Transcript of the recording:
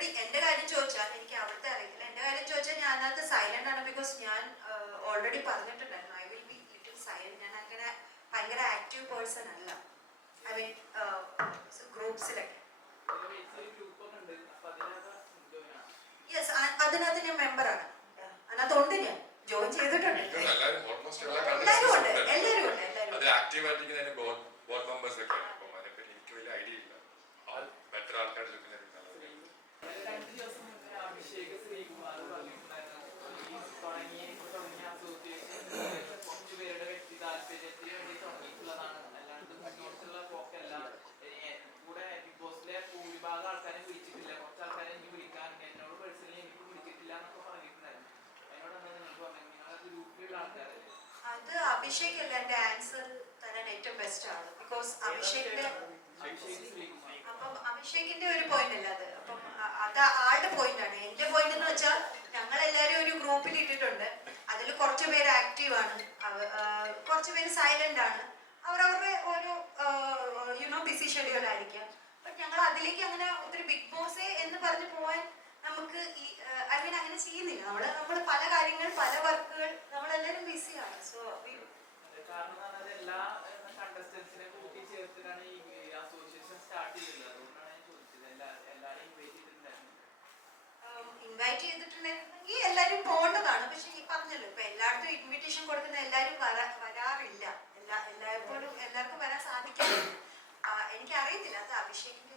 Already എന്റെ കാര്യം ചോദിച്ചാൽ എനിക്ക് അവിടുത്തെ അറിയില്ല എന്റെ കാര്യം ചോദിച്ചാൽ ഞാൻ അതിനകത്ത് സൈലന്റ് ആണ് ബിക്കോസ് ഞാൻ ഓൾറെഡി പറഞ്ഞിട്ടുണ്ടായിരുന്നു. I will be little silent ഞാൻ അങ്ങനെ ഭയങ്കര ആക്റ്റീവ് പേഴ്സൺ അല്ല. ഐ മീൻ ഗ്രൂപ്പ്സിലൊക്കെ യെസ് അതിനകത്ത് ഞാൻ മെമ്പറാണ് അതിനകത്ത് ഉണ്ട് ഞാൻ. ജോയിൻ ചെയ്തിട്ടുണ്ട്. എല്ലാവരും ഉണ്ട്. എല്ലാവരും ഉണ്ട് എല്ലാവരും ഉണ്ട്. അഭിഷേക് അല്ല എന്റെ ആൻസർ തരാൻ ഏറ്റവും ബെസ്റ്റ് ആണ്. ബിക്കോസ് അഭിഷേകിന്റെ അപ്പം അഭിഷേകിന്റെ ഒരു പോയിന്റ് അല്ല അത്. അപ്പം അത് ആളുടെ പോയിന്റ് ആണ്. എന്റെ പോയിന്റ് എന്ന് വെച്ചാൽ ഞങ്ങൾ എല്ലാരും ഒരു ഗ്രൂപ്പിൽ ഇട്ടിട്ടുണ്ട്. അതിൽ കുറച്ച് പേര് ആക്റ്റീവ് ആണ്. കുറച്ച് പേര് സൈലന്റ് ആണ്. അവരവരുടെ ഓരോ യുനോ ബിസി ഷെഡ്യൂൾ ആയിരിക്കാം. ബട്ട് ഞങ്ങൾ അതിലേക്ക് അങ്ങനെ ഒത്തിരി ബിഗ് ബോസ് എന്ന് പറഞ്ഞു പോവാൻ നമുക്ക് ഈ ഐ മീൻ അങ്ങനെ ചെയ്യുന്നില്ല. നമ്മൾ നമ്മൾ പല കാര്യങ്ങൾ പല വർക്കുകൾ നമ്മളെല്ലാവരും ബിസിയാണ്. സോ ഇൻവൈറ്റ് ചെയ്തിട്ടുണ്ടെങ്കിൽ എല്ലാവരും പോകേണ്ടതാണ്. പക്ഷെ ഈ പറഞ്ഞല്ലോ ഇപ്പൊ എല്ലായിടത്തും ഇൻവിറ്റേഷൻ കൊടുക്കുന്ന എല്ലാവരും വരാ വരാറില്ല. എല്ലാ എല്ലായ്പ്പോഴും എല്ലാവർക്കും വരാൻ സാധിക്കില്ല എനിക്കറിയത്തില്ല. അത് അഭിഷേകിന്റെ